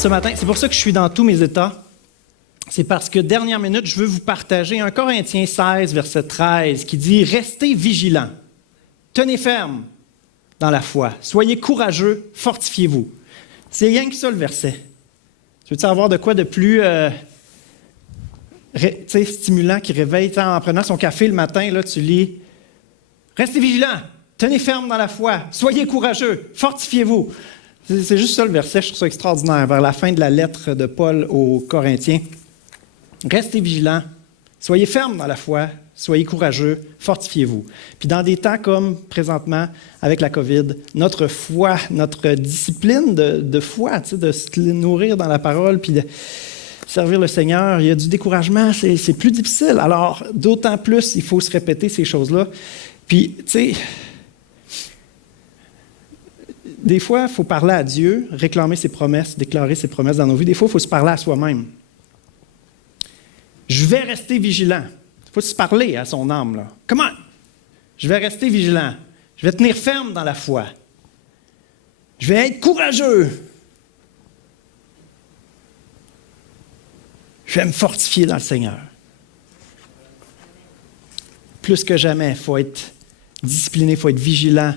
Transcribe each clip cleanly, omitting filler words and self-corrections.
ce matin. C'est pour ça que je suis dans tous mes états. C'est parce que, dernière minute, je veux vous partager 1 Corinthiens 16, verset 13, qui dit « Restez vigilants, tenez ferme dans la foi, soyez courageux, fortifiez-vous. » C'est rien que ça, le verset. Tu veux avoir de quoi de plus stimulant qui réveille? En prenant son café le matin, là, tu lis « Restez vigilants, tenez ferme dans la foi, soyez courageux, fortifiez-vous. » C'est juste ça le verset, je trouve ça extraordinaire, vers la fin de la lettre de Paul aux Corinthiens. Restez vigilants, soyez fermes dans la foi, soyez courageux, fortifiez-vous. Puis dans des temps comme présentement avec la COVID, notre foi, notre discipline de foi, de se nourrir dans la parole, puis de servir le Seigneur, il y a du découragement, c'est plus difficile. Alors, d'autant plus, il faut se répéter ces choses-là. Puis, tu sais, des fois, il faut parler à Dieu, réclamer ses promesses, déclarer ses promesses dans nos vies. Des fois, il faut se parler à soi-même. Je vais rester vigilant. Il faut se parler à son âme. Là. Comment? Je vais rester vigilant. Je vais tenir ferme dans la foi. Je vais être courageux. Je vais me fortifier dans le Seigneur. Plus que jamais, il faut être discipliné, il faut être vigilant.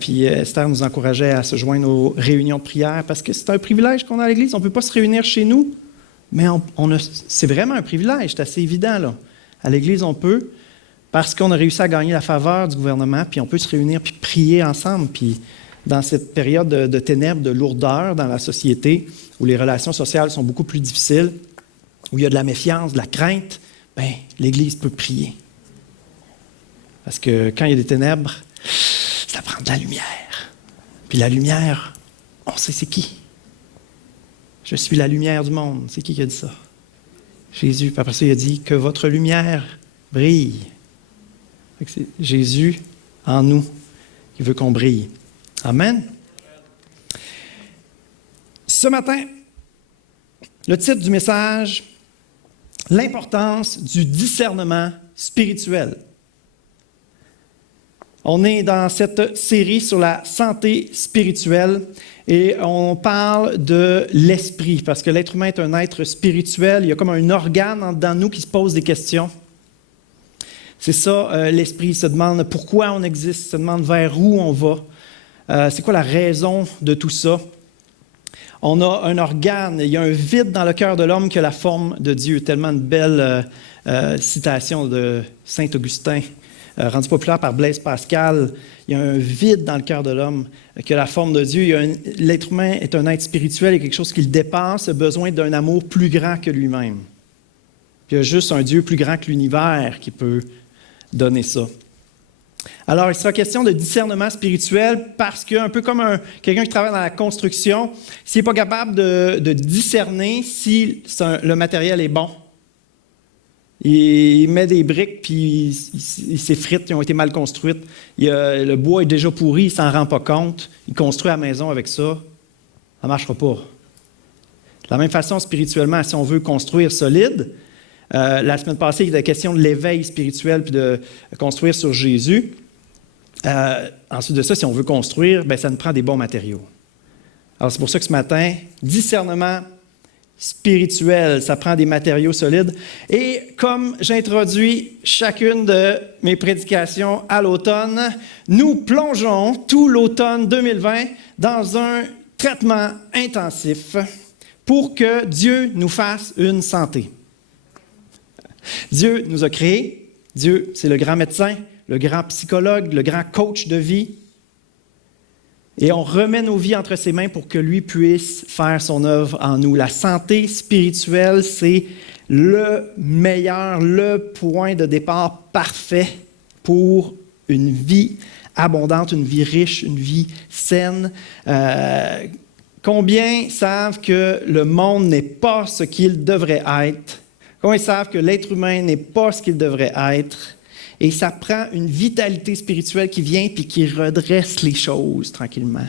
Puis Esther nous encourageait à se joindre aux réunions de prière parce que c'est un privilège qu'on a à l'Église. On ne peut pas se réunir chez nous, mais c'est vraiment un privilège, c'est assez évident. Là. À l'Église, on peut, parce qu'on a réussi à gagner la faveur du gouvernement, puis on peut se réunir puis prier ensemble. Puis dans cette période de ténèbres, de lourdeur dans la société, où les relations sociales sont beaucoup plus difficiles, où il y a de la méfiance, de la crainte, bien, l'Église peut prier. Parce que quand il y a des ténèbres, ça prend de la lumière. Puis la lumière, on sait c'est qui. Je suis la lumière du monde. C'est qui a dit ça? Jésus. Puis après ça, il a dit que votre lumière brille. C'est Jésus en nous qui veut qu'on brille. Amen. Ce matin, le titre du message, l'importance du discernement spirituel. On est dans cette série sur la santé spirituelle et on parle de l'esprit parce que l'être humain est un être spirituel. Il y a comme un organe dans nous qui se pose des questions. C'est ça, l'esprit. Il se demande pourquoi on existe, il se demande vers où on va. C'est quoi la raison de tout ça? On a un organe, il y a un vide dans le cœur de l'homme qui a la forme de Dieu. Tellement une belle citation de Saint Augustin. Rendu populaire par Blaise Pascal, il y a un vide dans le cœur de l'homme qui a la forme de Dieu. L'être humain est un être spirituel, il y a quelque chose qui le dépasse, a besoin d'un amour plus grand que lui-même. Puis il y a juste un Dieu plus grand que l'univers qui peut donner ça. Alors, il sera question de discernement spirituel parce que, un peu comme quelqu'un qui travaille dans la construction, s'il n'est pas capable de discerner si le matériel est bon, il met des briques, puis il s'effrite, ils ont été mal construites. Le bois est déjà pourri, il ne s'en rend pas compte. Il construit la maison avec ça. Ça ne marchera pas. De la même façon, spirituellement, si on veut construire solide, la semaine passée, il était question de l'éveil spirituel puis de construire sur Jésus. Ensuite de ça, si on veut construire, bien, ça nous prend des bons matériaux. Alors, c'est pour ça que ce matin, discernement spirituel, ça prend des matériaux solides. Et comme j'introduis chacune de mes prédications à l'automne, nous plongeons tout l'automne 2020 dans un traitement intensif pour que Dieu nous fasse une santé. Dieu nous a créés. Dieu, c'est le grand médecin, le grand psychologue, le grand coach de vie. Et on remet nos vies entre ses mains pour que lui puisse faire son œuvre en nous. La santé spirituelle, c'est le meilleur, le point de départ parfait pour une vie abondante, une vie riche, une vie saine. Combien savent que le monde n'est pas ce qu'il devrait être? Combien savent que l'être humain n'est pas ce qu'il devrait être? Et ça prend une vitalité spirituelle qui vient puis qui redresse les choses tranquillement.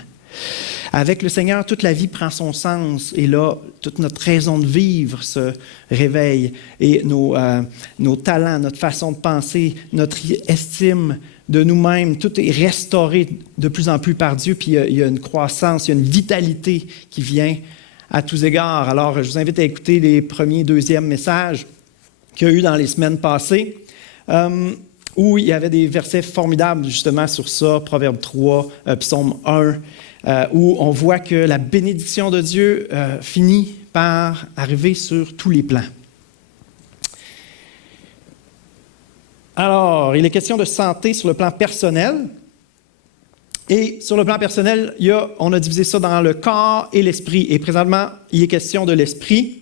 Avec le Seigneur, toute la vie prend son sens. Et là, toute notre raison de vivre se réveille. Et nos talents, notre façon de penser, notre estime de nous-mêmes, tout est restauré de plus en plus par Dieu. Puis il y a une croissance, il y a une vitalité qui vient à tous égards. Alors, je vous invite à écouter les premiers, deuxièmes messages qu'il y a eu dans les semaines passées, où il y avait des versets formidables justement sur ça, Proverbe 3, Psaume 1, où on voit que la bénédiction de Dieu finit par arriver sur tous les plans. Alors, il est question de santé sur le plan personnel. Et sur le plan personnel, on a divisé ça dans le corps et l'esprit. Et présentement, il est question de l'esprit.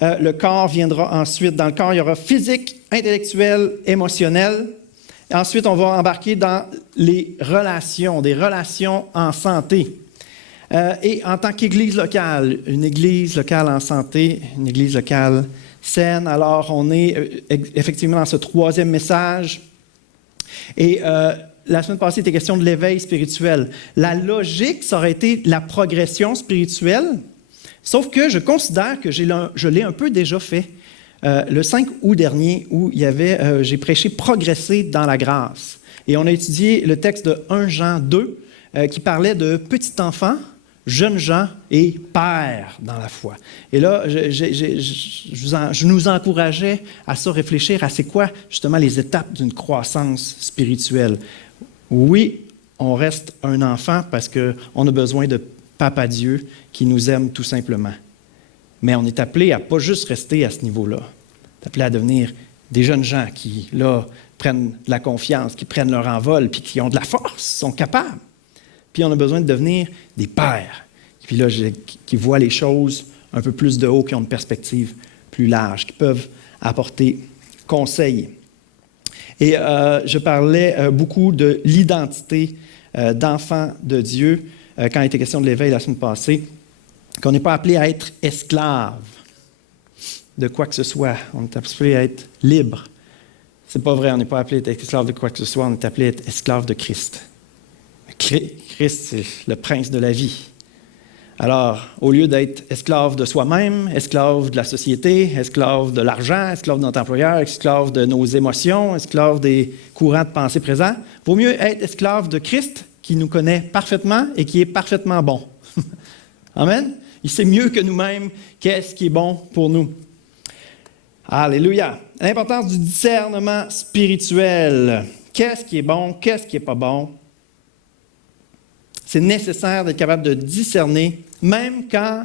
Le corps viendra ensuite. Dans le corps, il y aura physique, intellectuel, émotionnel. Et ensuite, on va embarquer dans les relations, des relations en santé. Et en tant qu'Église locale, une Église locale en santé, une Église locale saine, alors on est effectivement dans ce troisième message. Et la semaine passée, il était question de l'éveil spirituel. La logique, ça aurait été la progression spirituelle, sauf que je considère que je l'ai un peu déjà fait. Le 5 août dernier, où j'ai prêché « Progresser dans la grâce ». Et on a étudié le texte de 1 Jean 2 qui parlait de petits enfants, jeunes gens et pères dans la foi. Et là, je nous encourageais à ça, réfléchir à c'est quoi justement les étapes d'une croissance spirituelle. Oui, on reste un enfant parce qu'on a besoin de Papa Dieu qui nous aime tout simplement. Mais on est appelé à pas juste rester à ce niveau-là. On est appelé à devenir des jeunes gens qui, là, prennent de la confiance, qui prennent leur envol, puis qui ont de la force, sont capables. Puis on a besoin de devenir des pères, puis là, qui voient les choses un peu plus de haut, qui ont une perspective plus large, qui peuvent apporter conseil. Et je parlais beaucoup de l'identité d'enfant de Dieu quand il était question de l'éveil la semaine passée, qu'on n'est pas appelé à être esclave de quoi que ce soit. On est appelé à être libre. C'est pas vrai, on n'est pas appelé à être esclave de quoi que ce soit, on est appelé à être esclave de Christ. Christ, c'est le prince de la vie. Alors, au lieu d'être esclave de soi-même, esclave de la société, esclave de l'argent, esclave de notre employeur, esclave de nos émotions, esclave des courants de pensée présents, il vaut mieux être esclave de Christ qui nous connaît parfaitement et qui est parfaitement bon. Amen? Il sait mieux que nous-mêmes qu'est-ce qui est bon pour nous. Alléluia! L'importance du discernement spirituel. Qu'est-ce qui est bon? Qu'est-ce qui n'est pas bon? C'est nécessaire d'être capable de discerner, même quand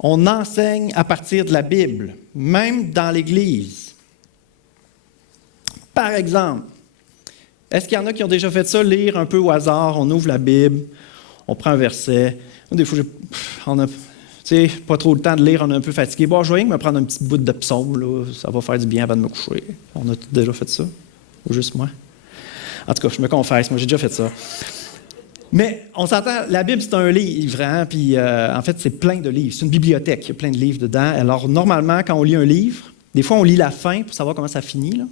on enseigne à partir de la Bible, même dans l'Église. Par exemple, est-ce qu'il y en a qui ont déjà fait ça, lire un peu au hasard, on ouvre la Bible, on prend un verset, des fois, on n'a pas trop le temps de lire, on est un peu fatigué. Bon, je vais me prendre un petit bout de psaume, là, ça va faire du bien avant de me coucher. On a tous déjà fait ça, ou juste moi? En tout cas, je me confesse, moi j'ai déjà fait ça. Mais on s'entend, la Bible, c'est un livre, hein, puis en fait, c'est plein de livres. C'est une bibliothèque, il y a plein de livres dedans. Alors, normalement, quand on lit un livre, des fois, on lit la fin pour savoir comment ça finit, là.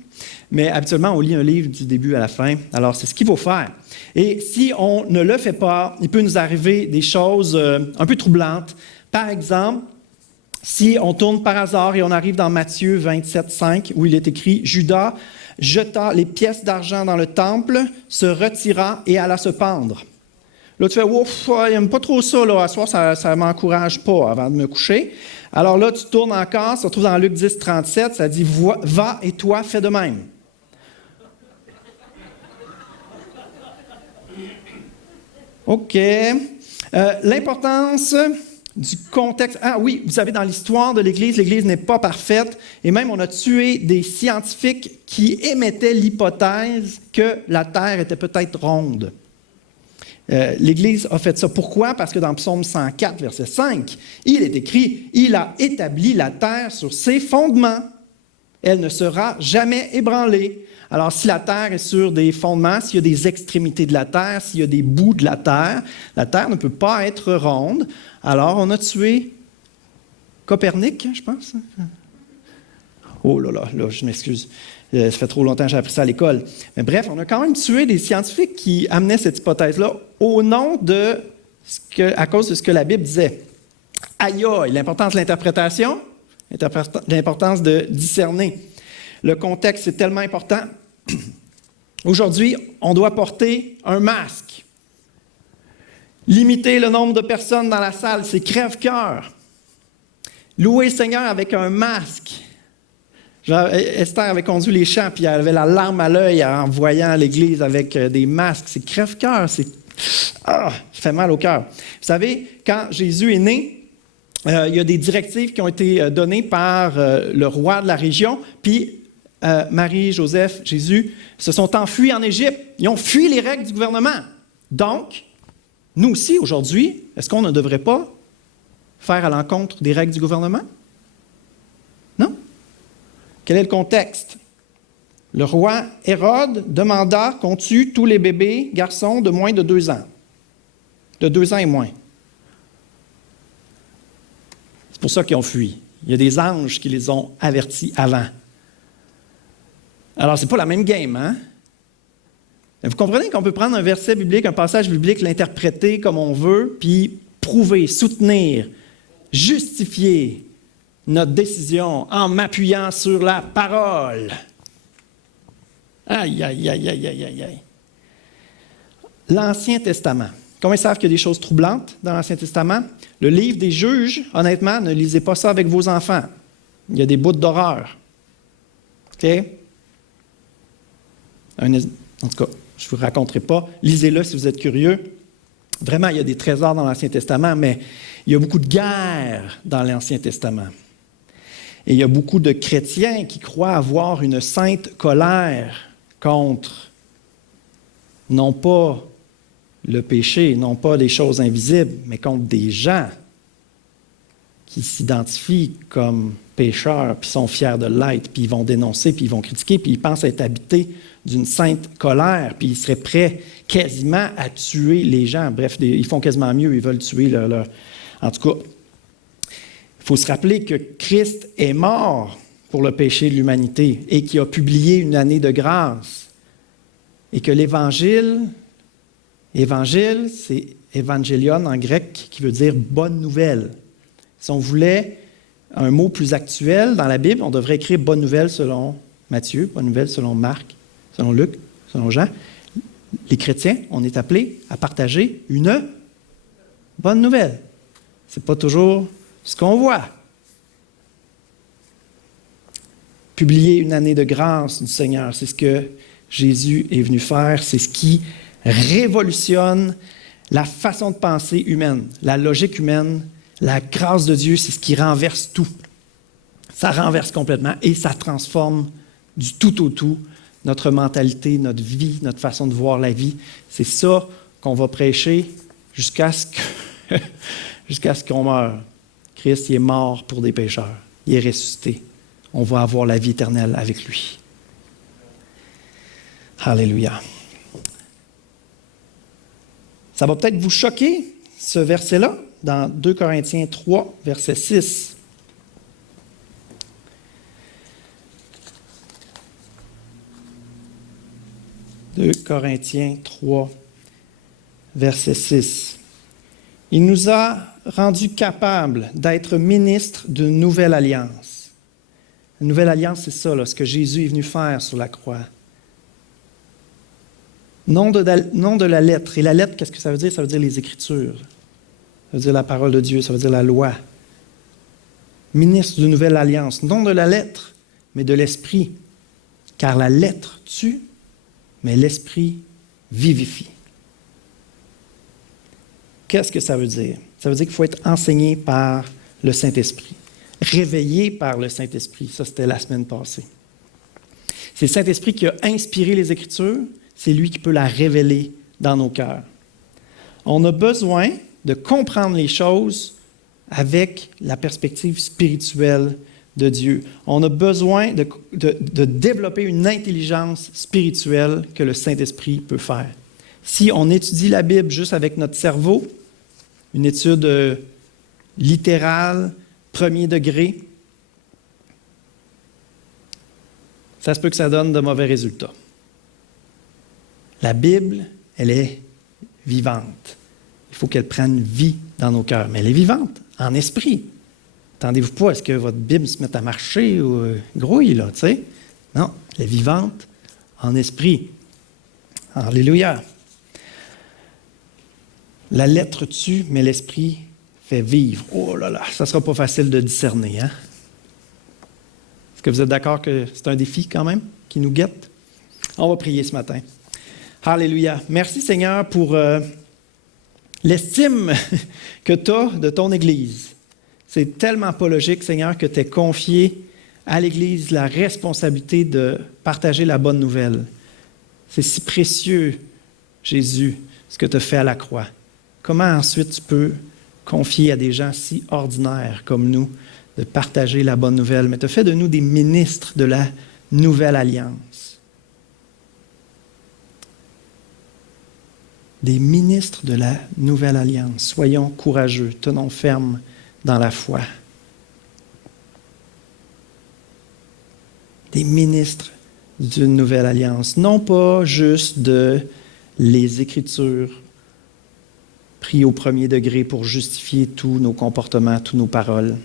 Mais habituellement, on lit un livre du début à la fin. Alors, c'est ce qu'il faut faire. Et si on ne le fait pas, il peut nous arriver des choses un peu troublantes. Par exemple, si on tourne par hasard et on arrive dans Matthieu 27, 5, où il est écrit « Judas jeta les pièces d'argent dans le temple, se retira et alla se pendre. » Là, tu fais « Ouf, il n'aime pas trop ça, là. À ce soir, ça ne m'encourage pas avant de me coucher. » Alors là, tu tournes encore, ça se retrouve dans Luc 10, 37, ça dit « Va et toi, fais de même. » OK. L'importance du contexte. Ah oui, vous savez, dans l'histoire de l'Église n'est pas parfaite. Et même, on a tué des scientifiques qui émettaient l'hypothèse que la Terre était peut-être ronde. L'Église a fait ça. Pourquoi? Parce que dans Psaume 104, verset 5, il est écrit « Il a établi la terre sur ses fondements. Elle ne sera jamais ébranlée. » Alors, si la terre est sur des fondements, s'il y a des extrémités de la terre, s'il y a des bouts de la terre ne peut pas être ronde. Alors, on a tué Copernic, je pense. Oh là, je m'excuse. Ça fait trop longtemps que j'ai appris ça à l'école. Mais bref, on a quand même tué des scientifiques qui amenaient cette hypothèse-là au nom à cause de ce que la Bible disait. Aïe, l'importance de l'interprétation, l'importance de discerner. Le contexte est tellement important. Aujourd'hui, on doit porter un masque. Limiter le nombre de personnes dans la salle, c'est crève-cœur. Louer le Seigneur avec un masque. Genre, Esther avait conduit les chants, puis elle avait la larme à l'œil en voyant l'église avec des masques. C'est crève-cœur, ça fait mal au cœur. Vous savez, quand Jésus est né, il y a des directives qui ont été données par le roi de la région, puis Marie, Joseph, Jésus se sont enfuis en Égypte. Ils ont fui les règles du gouvernement. Donc, nous aussi, aujourd'hui, est-ce qu'on ne devrait pas faire à l'encontre des règles du gouvernement? Non? Quel est le contexte? Le roi Hérode demanda qu'on tue tous les bébés garçons de moins de 2 ans. De 2 ans et moins. C'est pour ça qu'ils ont fui. Il y a des anges qui les ont avertis avant. Alors, ce n'est pas la même game, hein? Vous comprenez qu'on peut prendre un verset biblique, un passage biblique, l'interpréter comme on veut, puis prouver, soutenir, justifier notre décision en m'appuyant sur la parole. Aïe, aïe, aïe, aïe, aïe, aïe, aïe. L'Ancien Testament. Combien savent qu'il y a des choses troublantes dans l'Ancien Testament? Le livre des Juges, honnêtement, ne lisez pas ça avec vos enfants. Il y a des bouts d'horreur. OK? En tout cas, je ne vous raconterai pas. Lisez-le si vous êtes curieux. Vraiment, il y a des trésors dans l'Ancien Testament, mais il y a beaucoup de guerres dans l'Ancien Testament. Et il y a beaucoup de chrétiens qui croient avoir une sainte colère contre, non pas le péché, non pas les choses invisibles, mais contre des gens qui s'identifient comme pécheurs, puis sont fiers de l'être, puis ils vont dénoncer, puis ils vont critiquer, puis ils pensent être habités d'une sainte colère, puis ils seraient prêts quasiment à tuer les gens. Bref, ils font quasiment mieux, ils veulent tuer leur... En tout cas, il faut se rappeler que Christ est mort pour le péché de l'humanité et qu'il a publié une année de grâce. Et que l'évangile, c'est évangélion en grec qui veut dire bonne nouvelle. Si on voulait un mot plus actuel dans la Bible, on devrait écrire bonne nouvelle selon Matthieu, bonne nouvelle selon Marc, selon Luc, selon Jean. Les chrétiens, on est appelés à partager une bonne nouvelle. Ce n'est pas toujours ce qu'on voit. Publier une année de grâce du Seigneur, c'est ce que Jésus est venu faire, c'est ce qui révolutionne la façon de penser humaine, la logique humaine, la grâce de Dieu, c'est ce qui renverse tout. Ça renverse complètement et ça transforme du tout au tout notre mentalité, notre vie, notre façon de voir la vie. C'est ça qu'on va prêcher jusqu'à ce qu'on meure. Christ, il est mort pour des pécheurs. Il est ressuscité. On va avoir la vie éternelle avec lui. Alléluia. Ça va peut-être vous choquer, ce verset-là, dans 2 Corinthiens 3, verset 6. « 2 Corinthiens 3, verset 6. Il nous a rendus capables d'être ministres d'une nouvelle alliance. Une nouvelle alliance, c'est ça, là, ce que Jésus est venu faire sur la croix. Non de la lettre. Et la lettre, qu'est-ce que ça veut dire? Ça veut dire les Écritures. Ça veut dire la parole de Dieu, ça veut dire la loi. Ministre d'une nouvelle alliance. Non de la lettre, mais de l'esprit. Car la lettre tue, mais l'esprit vivifie. Qu'est-ce que ça veut dire? Ça veut dire qu'il faut être enseigné par le Saint-Esprit, réveillé par le Saint-Esprit. Ça, c'était la semaine passée. C'est le Saint-Esprit qui a inspiré les Écritures, c'est lui qui peut la révéler dans nos cœurs. On a besoin de comprendre les choses avec la perspective spirituelle de Dieu. On a besoin de développer une intelligence spirituelle que le Saint-Esprit peut faire. Si on étudie la Bible juste avec notre cerveau, une étude littérale, premier degré, ça se peut que ça donne de mauvais résultats. La Bible, elle est vivante. Il faut qu'elle prenne vie dans nos cœurs. Mais elle est vivante, en esprit. Attendez-vous pas à ce que votre Bible se mette à marcher ou grouille, là, tu sais. Non, elle est vivante, en esprit. Alléluia. La lettre tue, mais l'esprit fait vivre. Oh là là, ça ne sera pas facile de discerner, hein? Est-ce que vous êtes d'accord que c'est un défi quand même qui nous guette? On va prier ce matin. Alléluia. Merci Seigneur pour l'estime que tu as de ton Église. C'est tellement pas logique, Seigneur, que tu aies confié à l'Église la responsabilité de partager la bonne nouvelle. C'est si précieux, Jésus, ce que tu as fait à la croix. Comment ensuite tu peux confier à des gens si ordinaires comme nous de partager la bonne nouvelle? Mais tu as fait de nous des ministres de la nouvelle alliance. Des ministres de la nouvelle alliance. Soyons courageux, tenons ferme dans la foi. Des ministres d'une nouvelle alliance. Non pas juste de les Écritures pris au premier degré pour justifier tous nos comportements, toutes nos paroles,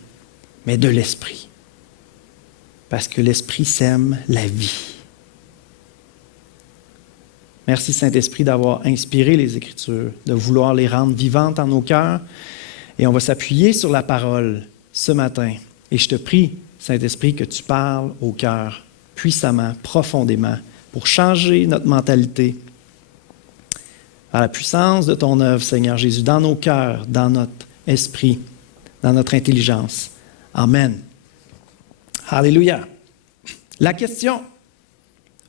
mais de l'Esprit. Parce que l'Esprit sème la vie. Merci Saint-Esprit d'avoir inspiré les Écritures, de vouloir les rendre vivantes en nos cœurs. Et on va s'appuyer sur la parole ce matin. Et je te prie, Saint-Esprit, que tu parles au cœur puissamment, profondément, pour changer notre mentalité par la puissance de ton œuvre, Seigneur Jésus, dans nos cœurs, dans notre esprit, dans notre intelligence. Amen. Alléluia. La question,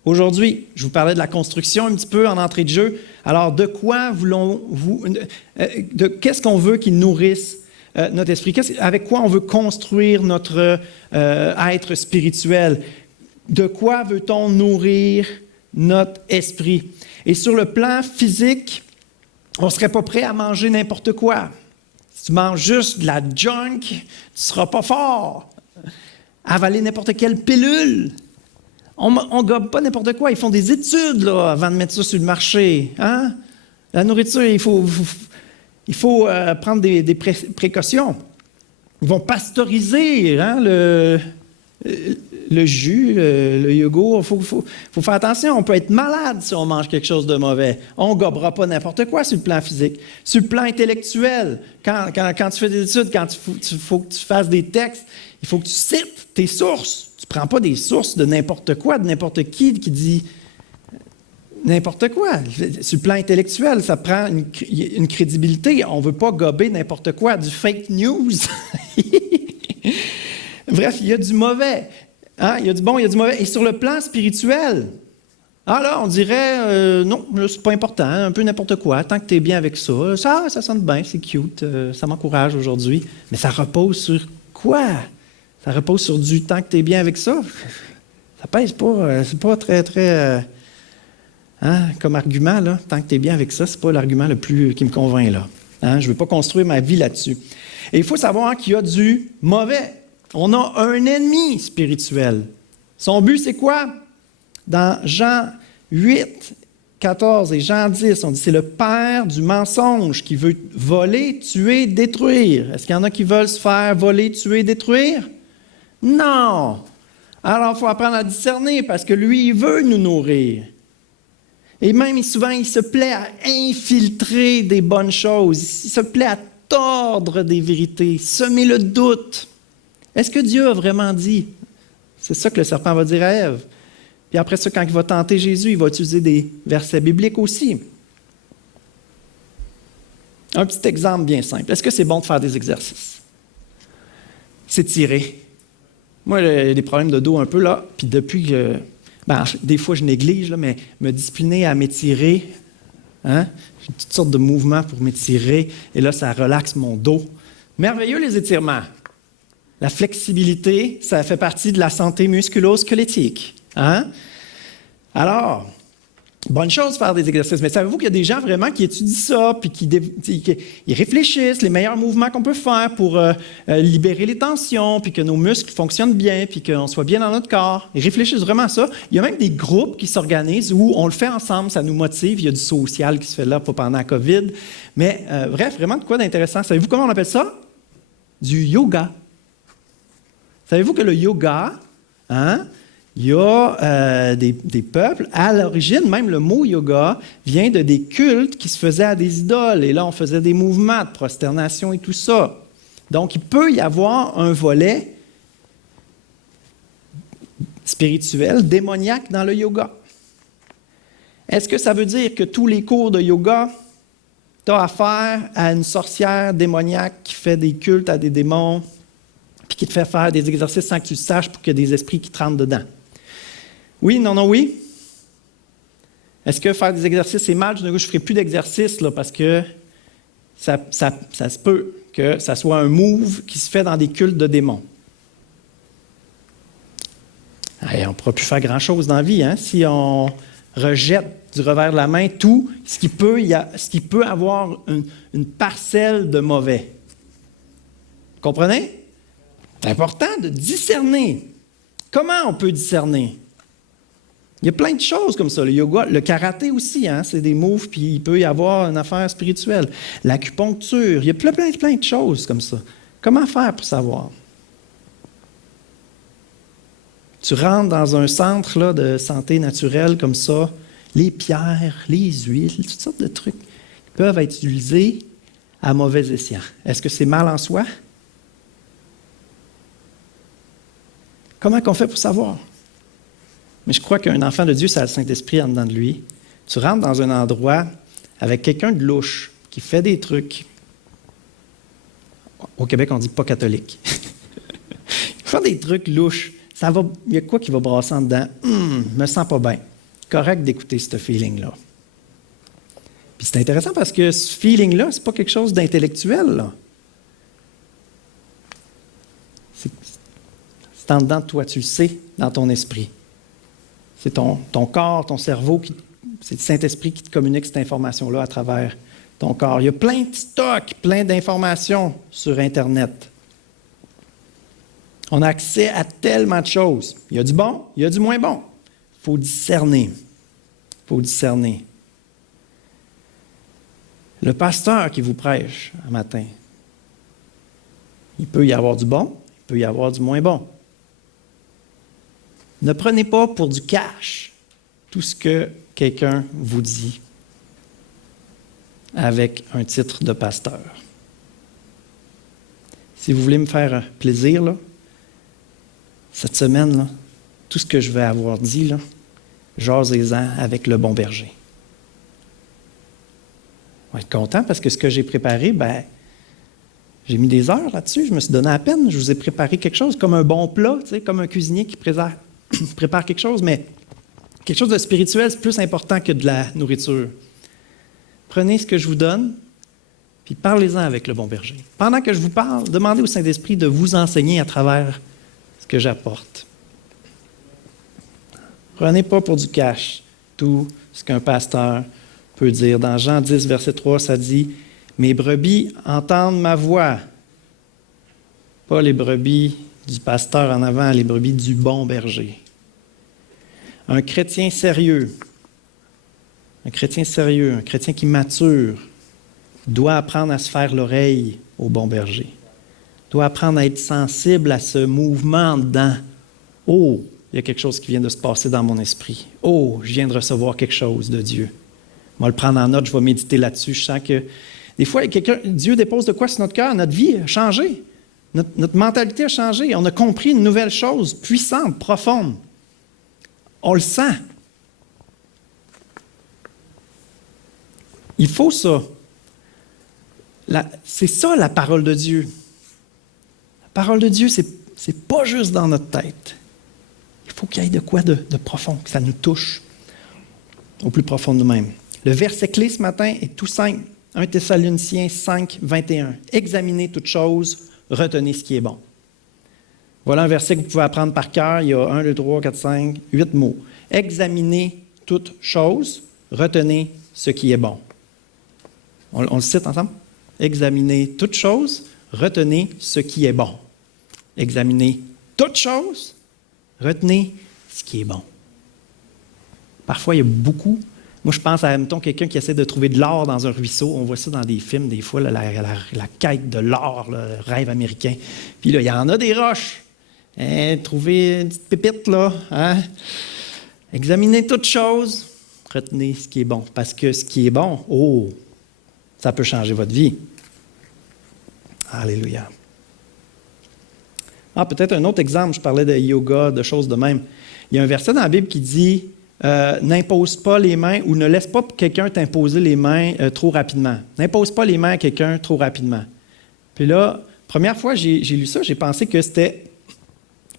aujourd'hui, je vous parlais de la construction un petit peu en entrée de jeu. Alors, de quoi voulons-vous, qu'est-ce qu'on veut qui nourrisse notre esprit? Avec quoi on veut construire notre être spirituel? De quoi veut-on nourrir notre esprit? Et sur le plan physique, on ne serait pas prêt à manger n'importe quoi. Si tu manges juste de la junk, tu ne seras pas fort. Avaler n'importe quelle pilule. On ne gobe pas n'importe quoi. Ils font des études là, avant de mettre ça sur le marché. Hein? La nourriture, il faut prendre des précautions. Ils vont pasteuriser hein, le jus, le yogourt. Il faut faire attention. On peut être malade si on mange quelque chose de mauvais. On ne gobera pas n'importe quoi sur le plan physique. Sur le plan intellectuel, quand tu fais des études, quand il faut que tu fasses des textes, il faut que tu cites tes sources. Tu ne prends pas des sources de n'importe quoi, de n'importe qui dit n'importe quoi. Sur le plan intellectuel, ça prend une crédibilité. On ne veut pas gober n'importe quoi, du fake news. Bref, il y a du mauvais. Hein? Il y a du bon, il y a du mauvais. Et sur le plan spirituel, là, on dirait, non, c'est pas important, un peu n'importe quoi, tant que tu es bien avec ça. Ça sonne bien, c'est cute, ça m'encourage aujourd'hui. Mais ça repose sur quoi? Ça repose sur du tant que tu es bien avec ça. Ça pèse pas, c'est pas très, très... comme argument, là, tant que tu es bien avec ça, c'est pas l'argument le plus qui me convainc, là. Hein? Je ne veux pas construire ma vie là-dessus. Et il faut savoir qu'il y a du mauvais. On a un ennemi spirituel. Son but, c'est quoi? Dans Jean 8, 14 et Jean 10, on dit c'est le père du mensonge qui veut voler, tuer, détruire. Est-ce qu'il y en a qui veulent se faire voler, tuer, détruire? Non! Alors, il faut apprendre à discerner parce que lui, il veut nous nourrir. Et même, souvent, il se plaît à infiltrer des bonnes choses. Il se plaît à tordre des vérités, semer le doute. Est-ce que Dieu a vraiment dit? C'est ça que le serpent va dire à Ève. Puis après ça, quand il va tenter Jésus, il va utiliser des versets bibliques aussi. Un petit exemple bien simple. Est-ce que c'est bon de faire des exercices? S'étirer. Moi, j'ai des problèmes de dos un peu, là. Puis depuis que... des fois, je néglige, là, mais me discipliner à m'étirer, hein? J'ai toutes sortes de mouvements pour m'étirer. Et là, ça relaxe mon dos. Merveilleux, les étirements. La flexibilité, ça fait partie de la santé musculo-squelettique. Hein? Alors, bonne chose de faire des exercices, mais savez-vous qu'il y a des gens vraiment qui étudient ça, puis qui réfléchissent les meilleurs mouvements qu'on peut faire pour libérer les tensions, puis que nos muscles fonctionnent bien, puis qu'on soit bien dans notre corps. Ils réfléchissent vraiment à ça. Il y a même des groupes qui s'organisent où on le fait ensemble, ça nous motive. Il y a du social qui se fait là, pas pendant la COVID. Mais bref, vraiment de quoi d'intéressant. Savez-vous comment on appelle ça? Du yoga. Savez-vous que le yoga, Il y a des peuples, à l'origine, même le mot yoga vient de des cultes qui se faisaient à des idoles. Et là, on faisait des mouvements de prosternation et tout ça. Donc, il peut y avoir un volet spirituel, démoniaque dans le yoga. Est-ce que ça veut dire que tous les cours de yoga, tu as affaire à une sorcière démoniaque qui fait des cultes à des démons, puis qui te fait faire des exercices sans que tu le saches pour qu'il y ait des esprits qui te rentrent dedans? Oui, non, non, oui. Est-ce que faire des exercices, c'est mal? Je ne ferai plus d'exercices là, parce que ça se peut que ça soit un move qui se fait dans des cultes de démons. Allez, on ne pourra plus faire grand-chose dans la vie si on rejette du revers de la main tout ce qui peut avoir une parcelle de mauvais. Vous comprenez? C'est important de discerner. Comment on peut discerner? Il y a plein de choses comme ça. Le yoga, le karaté aussi, c'est des moves, puis il peut y avoir une affaire spirituelle. L'acupuncture, il y a plein de choses comme ça. Comment faire pour savoir? Tu rentres dans un centre là, de santé naturelle comme ça, les pierres, les huiles, toutes sortes de trucs qui peuvent être utilisés à mauvais escient. Est-ce que c'est mal en soi? Comment qu'on fait pour savoir? Mais je crois qu'un enfant de Dieu, ça a le Saint-Esprit en dedans de lui. Tu rentres dans un endroit avec quelqu'un de louche qui fait des trucs. Au Québec, on ne dit pas catholique. Il fait des trucs louches. Il y a quoi qui va brasser en dedans? Me sens pas bien. Correct d'écouter ce feeling-là. Puis c'est intéressant parce que ce feeling-là, c'est pas quelque chose d'intellectuel, là. C'est en dedans de toi, tu le sais, dans ton esprit. C'est ton corps, ton cerveau, c'est le Saint-Esprit qui te communique cette information-là à travers ton corps. Il y a plein de stocks, plein d'informations sur Internet. On a accès à tellement de choses. Il y a du bon, il y a du moins bon. Il faut discerner. Il faut discerner. Le pasteur qui vous prêche un matin, il peut y avoir du bon, il peut y avoir du moins bon. Ne prenez pas pour du cash tout ce que quelqu'un vous dit avec un titre de pasteur. Si vous voulez me faire plaisir, là, cette semaine, là, tout ce que je vais avoir dit, là, jasez-en avec le bon berger. On va être content parce que ce que j'ai préparé, j'ai mis des heures là-dessus, je me suis donné à peine, je vous ai préparé quelque chose comme un bon plat, comme un cuisinier qui prépare quelque chose, mais quelque chose de spirituel, c'est plus important que de la nourriture. Prenez ce que je vous donne, puis parlez-en avec le bon berger. Pendant que je vous parle, demandez au Saint-Esprit de vous enseigner à travers ce que j'apporte. Prenez pas pour du cash tout ce qu'un pasteur peut dire. Dans Jean 10, verset 3, ça dit « Mes brebis entendent ma voix ». Pas les brebis du pasteur en avant, les brebis du bon berger. Un chrétien sérieux, un chrétien qui mature, doit apprendre à se faire l'oreille au bon berger. Doit apprendre à être sensible à ce mouvement dedans. Oh, il y a quelque chose qui vient de se passer dans mon esprit. Oh, je viens de recevoir quelque chose de Dieu. Je vais le prendre en note, je vais méditer là-dessus. Je sens que des fois, Dieu dépose de quoi sur notre cœur? Notre vie a changé. Notre mentalité a changé. On a compris une nouvelle chose puissante, profonde. On le sent. Il faut ça. C'est ça la parole de Dieu. La parole de Dieu, c'est pas juste dans notre tête. Il faut qu'il y ait de quoi de profond, que ça nous touche au plus profond de nous-mêmes. Le verset clé ce matin est tout simple. 1 Thessaloniciens 5, 21. Examinez toutes choses, retenez ce qui est bon. Voilà un verset que vous pouvez apprendre par cœur. Il y a 1, 2, 3, 4, 5, 8 mots. Examinez toutes choses, retenez ce qui est bon. On le cite ensemble? Examinez toutes choses, retenez ce qui est bon. Examinez toutes choses, retenez ce qui est bon. Parfois, il y a beaucoup. Moi, je pense à, mettons, quelqu'un qui essaie de trouver de l'or dans un ruisseau. On voit ça dans des films, des fois, là, la quête de l'or, le rêve américain. Puis là, il y en a des roches. Trouvez une petite pépite, là. Hein? Examinez toutes choses. Retenez ce qui est bon. Parce que ce qui est bon, ça peut changer votre vie. Alléluia. Peut-être un autre exemple. Je parlais de yoga, de choses de même. Il y a un verset dans la Bible qui dit n'impose pas les mains ou ne laisse pas quelqu'un t'imposer les mains trop rapidement. N'impose pas les mains à quelqu'un trop rapidement. Puis là, première fois que j'ai lu ça, j'ai pensé que c'était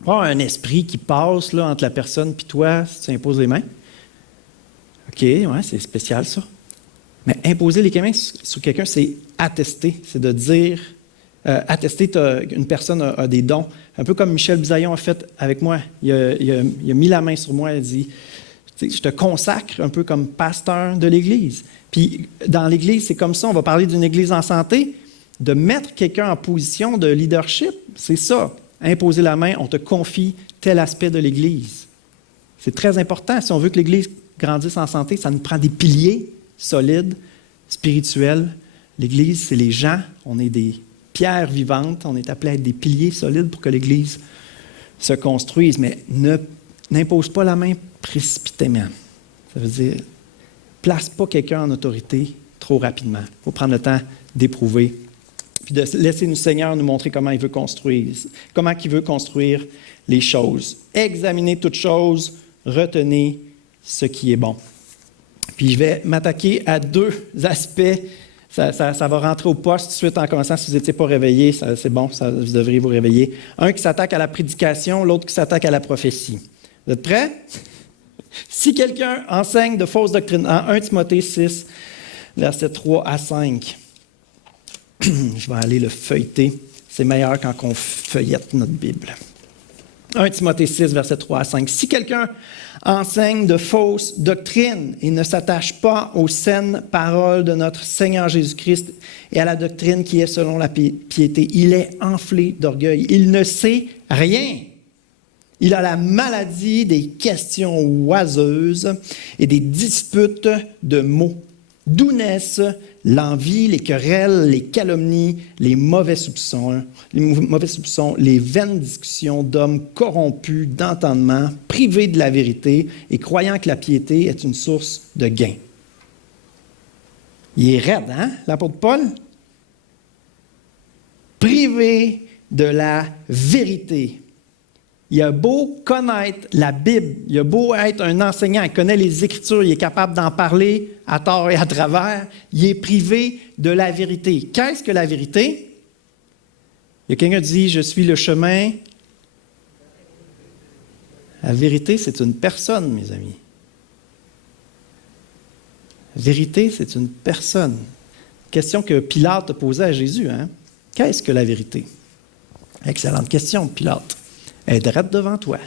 pas un esprit qui passe là, entre la personne et toi si tu imposes les mains. OK, ouais, c'est spécial ça. Mais imposer les mains sur quelqu'un, c'est attester. C'est de dire, attester une personne a des dons. Un peu comme Michel Bisaillon a fait avec moi. Il a mis la main sur moi et a dit, je te consacre un peu comme pasteur de l'Église. Puis dans l'Église, c'est comme ça, on va parler d'une Église en santé. De mettre quelqu'un en position de leadership, c'est ça. Imposer la main, on te confie tel aspect de l'Église. C'est très important. Si on veut que l'Église grandisse en santé, ça nous prend des piliers solides, spirituels. L'Église, c'est les gens. On est des pierres vivantes. On est appelé à être des piliers solides pour que l'Église se construise. Mais n'impose pas la main précipitamment. Ça veut dire, place pas quelqu'un en autorité trop rapidement. Il faut prendre le temps d'éprouver. Puis de laisser le Seigneur nous montrer comment il veut construire les choses. Examinez toutes choses, retenez ce qui est bon. Puis je vais m'attaquer à deux aspects. Ça va rentrer au poste tout de suite en commençant. Si vous n'étiez pas réveillé, c'est bon, vous devriez vous réveiller. Un qui s'attaque à la prédication, l'autre qui s'attaque à la prophétie. Vous êtes prêts? Si quelqu'un enseigne de fausses doctrines, en 1 Timothée 6, versets 3 à 5, je vais aller le feuilleter. C'est meilleur quand on feuillette notre Bible. 1 Timothée 6, versets 3 à 5. Si quelqu'un enseigne de fausses doctrines et ne s'attache pas aux saines paroles de notre Seigneur Jésus-Christ et à la doctrine qui est selon la piété, il est enflé d'orgueil. Il ne sait rien. Il a la maladie des questions oiseuses et des disputes de mots. D'où naissent l'envie, les querelles, les calomnies, les mauvais soupçons, les vaines discussions d'hommes corrompus d'entendement, privés de la vérité et croyant que la piété est une source de gain. Il est raide, hein, l'apôtre Paul? Privé de la vérité. Il a beau connaître la Bible, il a beau être un enseignant, il connaît les Écritures, il est capable d'en parler à tort et à travers, il est privé de la vérité. Qu'est-ce que la vérité? Il y a quelqu'un qui dit « Je suis le chemin ». La vérité, c'est une personne, mes amis. La vérité, c'est une personne. Question que Pilate a posée à Jésus. Hein? Qu'est-ce que la vérité? Excellente question, Pilate. Elle est droite devant toi.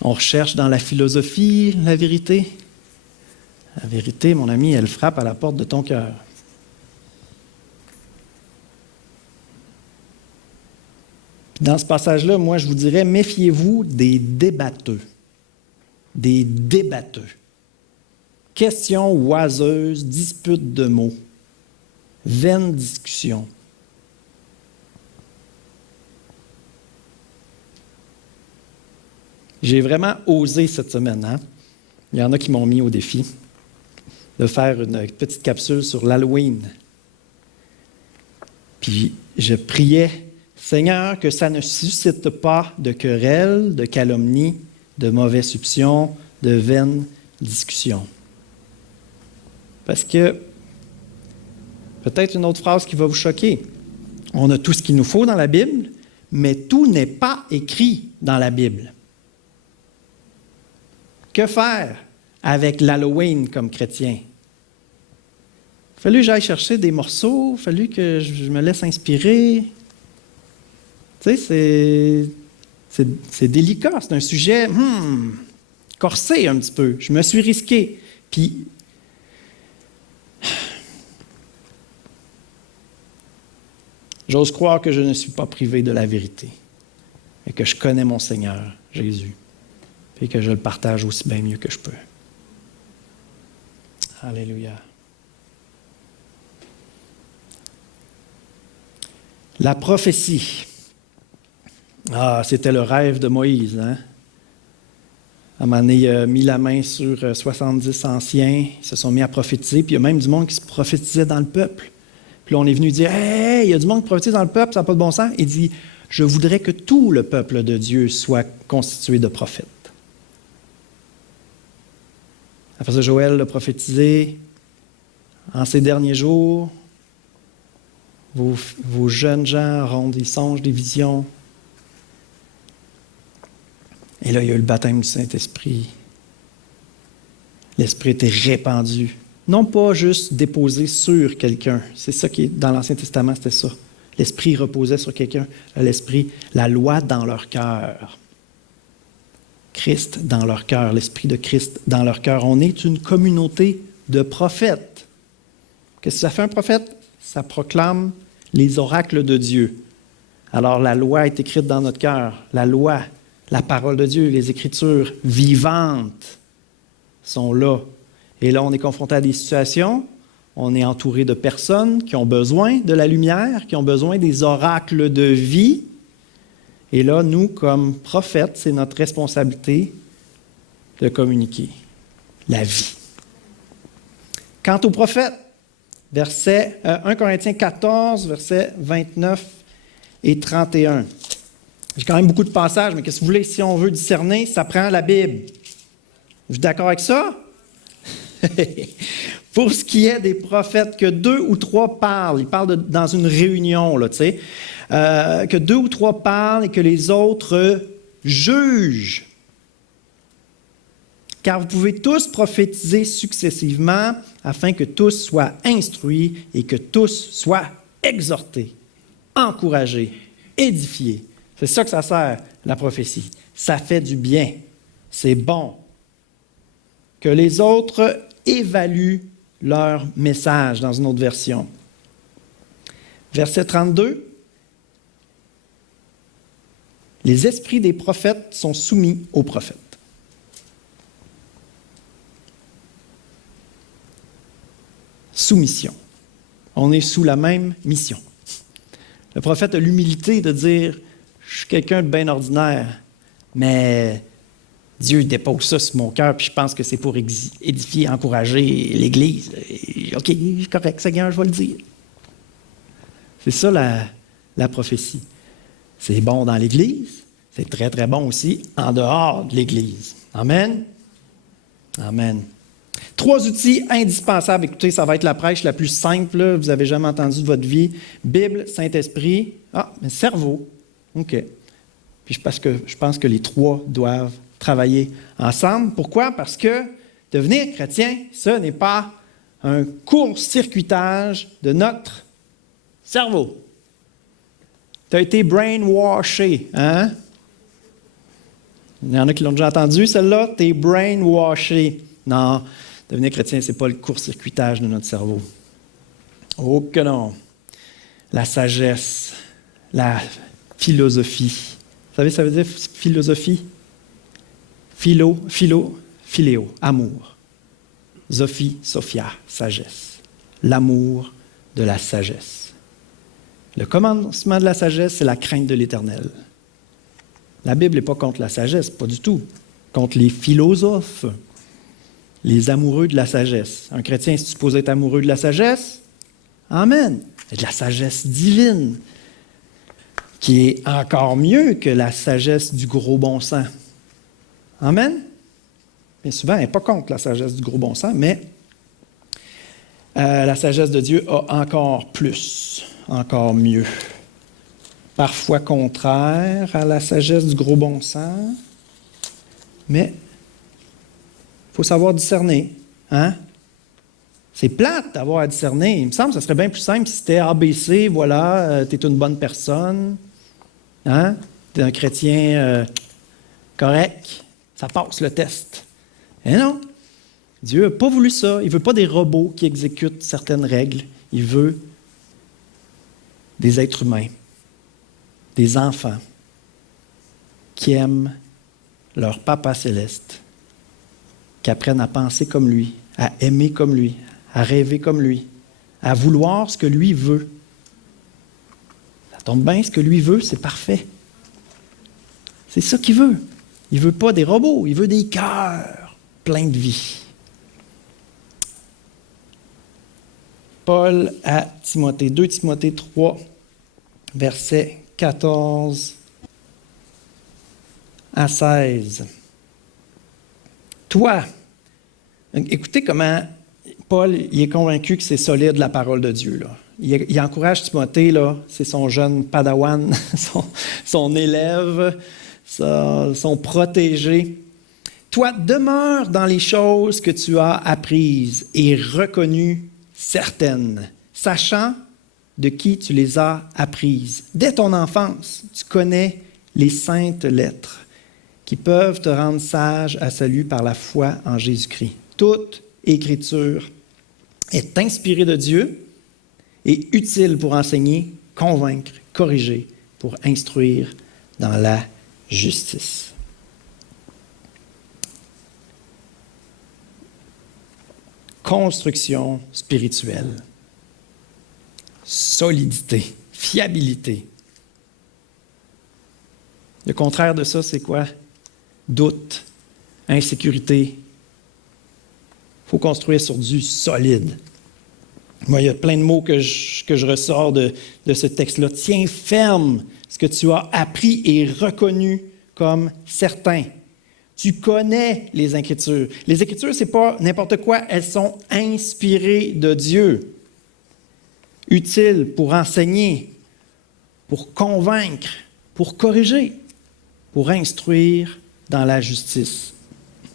On recherche dans la philosophie la vérité. La vérité, mon ami, elle frappe à la porte de ton cœur. Dans ce passage-là, moi, je vous dirais, méfiez-vous des débatteux. Des débatteux. Questions oiseuses, disputes de mots, vaines discussions. J'ai vraiment osé cette semaine. Hein? Il y en a qui m'ont mis au défi de faire une petite capsule sur l'Halloween. Puis je priais, Seigneur, que ça ne suscite pas de querelles, de calomnies, de mauvais soupçons, de vaines discussions. Parce que, peut-être une autre phrase qui va vous choquer. On a tout ce qu'il nous faut dans la Bible, mais tout n'est pas écrit dans la Bible. Que faire avec l'Halloween comme chrétien? Il a fallu que j'aille chercher des morceaux, il a fallu que je me laisse inspirer. Tu sais, c'est délicat, c'est un sujet corsé un petit peu. Je me suis risqué. Puis, j'ose croire que je ne suis pas privé de la vérité et que je connais mon Seigneur, Jésus. Et que je le partage aussi bien mieux que je peux. Alléluia. La prophétie. Ah, c'était le rêve de Moïse, hein? À un moment donné, il a mis la main sur 70 anciens, ils se sont mis à prophétiser, puis il y a même du monde qui se prophétisait dans le peuple. Puis là, on est venu dire, hey, il y a du monde qui prophétise dans le peuple, ça n'a pas de bon sens. Il dit, je voudrais que tout le peuple de Dieu soit constitué de prophètes. Après ça, Joël a prophétisé, en ces derniers jours, vos jeunes gens auront des songes, des visions. Et là, il y a eu le baptême du Saint-Esprit. L'Esprit était répandu. Non pas juste déposé sur quelqu'un. C'est ça qui est dans l'Ancien Testament, c'était ça. L'Esprit reposait sur quelqu'un. L'Esprit, la loi dans leur cœur. Christ dans leur cœur, l'Esprit de Christ dans leur cœur. On est une communauté de prophètes. Qu'est-ce que ça fait un prophète? Ça proclame les oracles de Dieu. Alors la loi est écrite dans notre cœur. La loi, la parole de Dieu, les Écritures vivantes sont là. Et là, on est confronté à des situations, on est entouré de personnes qui ont besoin de la lumière, qui ont besoin des oracles de vie. Et là, nous, comme prophètes, c'est notre responsabilité de communiquer la vie. Quant aux prophètes, 1 Corinthiens 14, versets 29 et 31. J'ai quand même beaucoup de passages, mais qu'est-ce que vous voulez, si on veut discerner, ça prend la Bible. Vous êtes d'accord avec ça? Pour ce qui est des prophètes, que 2 ou 3 parlent, ils parlent dans une réunion, là, tu sais, que 2 ou 3 parlent et que les autres jugent. Car vous pouvez tous prophétiser successivement afin que tous soient instruits et que tous soient exhortés, encouragés, édifiés. C'est ça que ça sert, la prophétie. Ça fait du bien. C'est bon. Que les autres évaluent leur message dans une autre version. Verset 32. Les esprits des prophètes sont soumis aux prophètes. Soumission. On est sous la même mission. Le prophète a l'humilité de dire, je suis quelqu'un de bien ordinaire, mais Dieu dépose ça sur mon cœur, puis je pense que c'est pour édifier, encourager l'Église. OK, c'est correct, Seigneur, je vais le dire. C'est ça la prophétie. C'est bon dans l'Église, c'est très, très bon aussi en dehors de l'Église. Amen? Amen. 3 outils indispensables. Écoutez, ça va être la prêche la plus simple, là, vous n'avez jamais entendu de votre vie. Bible, Saint-Esprit, mais cerveau. OK. Puis parce que je pense que les 3 doivent travailler ensemble. Pourquoi? Parce que devenir chrétien, ce n'est pas un court-circuitage de notre cerveau. Tu as été brainwashé, hein? Il y en a qui l'ont déjà entendu, celle-là. Tu es brainwashé. Non, devenir chrétien, ce n'est pas le court-circuitage de notre cerveau. Oh que non. La sagesse, la philosophie. Vous savez, ça veut dire philosophie? Philéo, amour. Sophie, Sophia, sagesse. L'amour de la sagesse. Le commencement de la sagesse, c'est la crainte de l'Éternel. La Bible n'est pas contre la sagesse, pas du tout. Contre les philosophes, les amoureux de la sagesse. Un chrétien est supposé être amoureux de la sagesse? Amen. Et de la sagesse divine, qui est encore mieux que la sagesse du gros bon sens. Amen? Bien souvent, elle n'est pas contre la sagesse du gros bon sens, mais la sagesse de Dieu a encore plus, encore mieux. Parfois contraire à la sagesse du gros bon sens, mais il faut savoir discerner. Hein? C'est plate d'avoir à discerner. Il me semble que ce serait bien plus simple si c'était ABC, voilà, tu es une bonne personne, hein? Tu es un chrétien correct. Ça passe le test. Et non, Dieu n'a pas voulu ça. Il ne veut pas des robots qui exécutent certaines règles. Il veut des êtres humains, des enfants qui aiment leur Papa céleste, qui apprennent à penser comme lui, à aimer comme lui, à rêver comme lui, à vouloir ce que lui veut. tombe bien, ce que lui veut, c'est parfait. C'est ça qu'il veut. Il ne veut pas des robots, il veut des cœurs pleins de vie. Paul à Timothée, 2 Timothée 3, versets 14 à 16. Toi, écoutez comment Paul il est convaincu que c'est solide la parole de Dieu. Là. Il encourage Timothée, là, c'est son jeune padawan, son élève, son protégé. Toi, demeure dans les choses que tu as apprises et reconnues certaines, sachant de qui tu les as apprises. Dès ton enfance, tu connais les saintes lettres qui peuvent te rendre sage à salut par la foi en Jésus-Christ. Toute écriture est inspirée de Dieu et utile pour enseigner, convaincre, corriger, pour instruire dans la justice. Construction spirituelle. Solidité, fiabilité. Le contraire de ça, c'est quoi? Doute, insécurité. Il faut construire sur du solide. Moi, il y a plein de mots que je ressors de ce texte-là. Tiens ferme ce que tu as appris et reconnu comme certain. Tu connais les Écritures. Les Écritures, ce n'est pas n'importe quoi. Elles sont inspirées de Dieu. Utiles pour enseigner, pour convaincre, pour corriger, pour instruire dans la justice.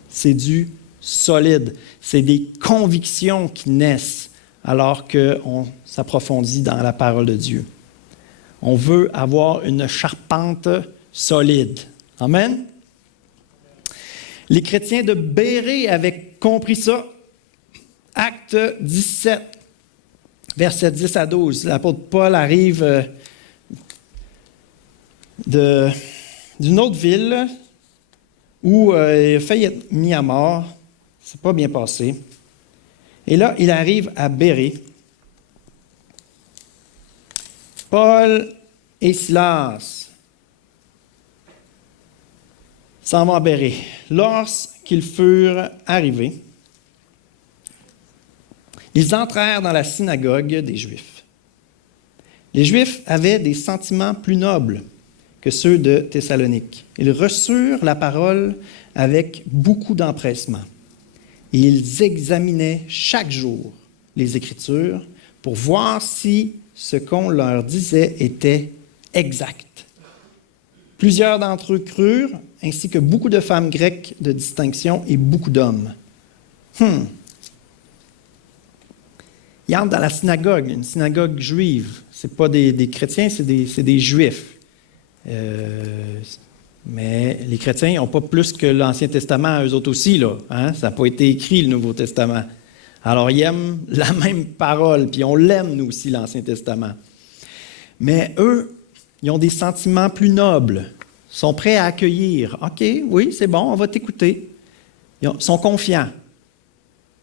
C'est du solide. C'est des convictions qui naissent alors qu'on s'approfondit dans la parole de Dieu. On veut avoir une charpente solide. Amen? Les chrétiens de Bérée avaient compris ça. Acte 17, versets 10 à 12. L'apôtre Paul arrive d'une autre ville où il a failli être mis à mort. Ça n'a pas bien passé. Et là, il arrive à Bérée. Paul et Silas s'en vont à Bérée. Lorsqu'ils furent arrivés, ils entrèrent dans la synagogue des Juifs. Les Juifs avaient des sentiments plus nobles que ceux de Thessalonique. Ils reçurent la parole avec beaucoup d'empressement. Et ils examinaient chaque jour les Écritures pour voir si ce qu'on leur disait était exact. Plusieurs d'entre eux crurent, ainsi que beaucoup de femmes grecques de distinction et beaucoup d'hommes. Ils entrent dans la synagogue, une synagogue juive. Ce n'est pas des chrétiens, c'est des juifs. Mais les chrétiens n'ont pas plus que l'Ancien Testament, eux autres aussi. Là, hein? Ça n'a pas été écrit, le Nouveau Testament. Alors, ils aiment la même parole, puis on l'aime, nous aussi, l'Ancien Testament. Mais eux, ils ont des sentiments plus nobles, sont prêts à accueillir. OK, oui, c'est bon, on va t'écouter. Ils sont confiants.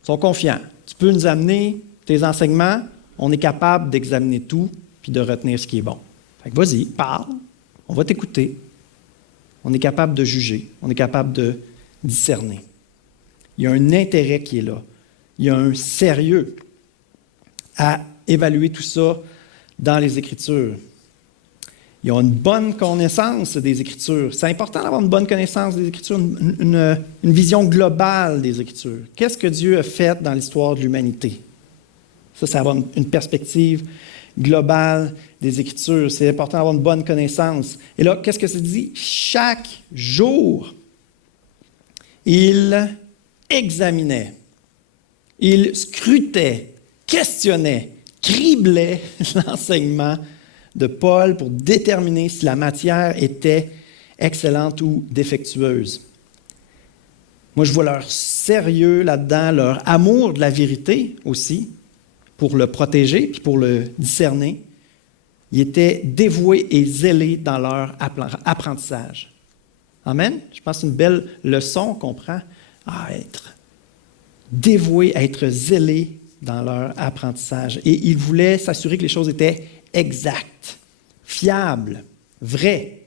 Tu peux nous amener tes enseignements, on est capable d'examiner tout, puis de retenir ce qui est bon. Fait que vas-y, parle, on va t'écouter. On est capable de juger, on est capable de discerner. Il y a un intérêt qui est là. Il y a un sérieux à évaluer tout ça dans les Écritures. Ils ont une bonne connaissance des Écritures. C'est important d'avoir une bonne connaissance des Écritures, une vision globale des Écritures. Qu'est-ce que Dieu a fait dans l'histoire de l'humanité? Ça, c'est avoir une perspective globale des Écritures. C'est important d'avoir une bonne connaissance. Et là, qu'est-ce que ça dit? Chaque jour, il examinait, il scrutait, questionnait, criblait l'enseignement de Paul pour déterminer si la matière était excellente ou défectueuse. Moi, je vois leur sérieux là-dedans, leur amour de la vérité aussi, pour le protéger puis pour le discerner. Ils étaient dévoués et zélés dans leur apprentissage. Amen? Je pense que c'est une belle leçon qu'on prend à être dévoués, à être zélés dans leur apprentissage. Et ils voulaient s'assurer que les choses étaient exactes. fiable, vrai.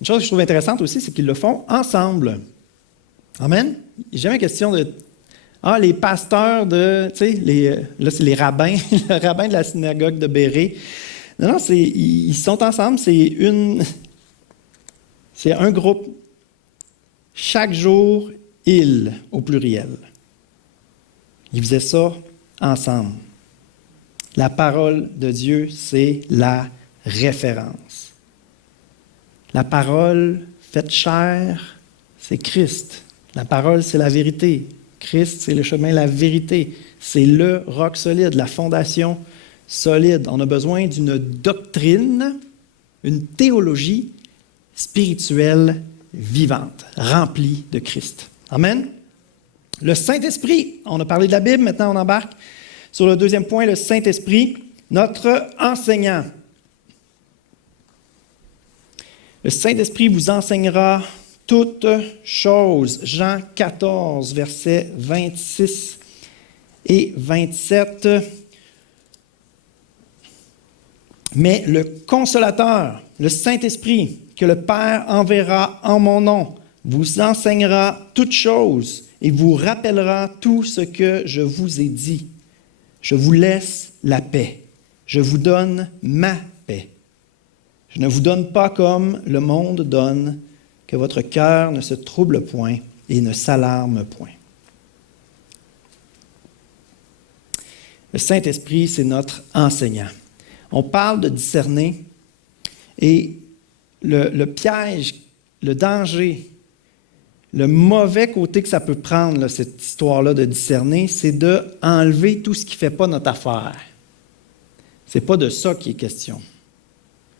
Une chose que je trouve intéressante aussi, c'est qu'ils le font ensemble. Amen? Il n'est jamais question de les pasteurs de, tu sais, là c'est les rabbins, le rabbin de la synagogue de Bérée. Non, ils sont ensemble, c'est un groupe. Chaque jour, ils, au pluriel. Ils faisaient ça ensemble. La parole de Dieu, c'est la référence. La parole faite chair, c'est Christ. La parole, c'est la vérité. Christ, c'est le chemin, la vérité. C'est le roc solide, la fondation solide. On a besoin d'une doctrine, une théologie spirituelle vivante, remplie de Christ. Amen. Le Saint-Esprit, on a parlé de la Bible, maintenant on embarque sur le deuxième point, le Saint-Esprit, notre enseignant. Le Saint-Esprit vous enseignera toutes choses. Jean 14, versets 26 et 27. Mais le Consolateur, le Saint-Esprit, que le Père enverra en mon nom, vous enseignera toutes choses et vous rappellera tout ce que je vous ai dit. Je vous laisse la paix. Je vous donne ma paix. Je ne vous donne pas comme le monde donne, que votre cœur ne se trouble point et ne s'alarme point. Le Saint-Esprit, c'est notre enseignant. On parle de discerner et le piège, le danger, le mauvais côté que ça peut prendre, là, cette histoire-là de discerner, c'est d'enlever tout ce qui ne fait pas notre affaire. Ce n'est pas de ça qui est question.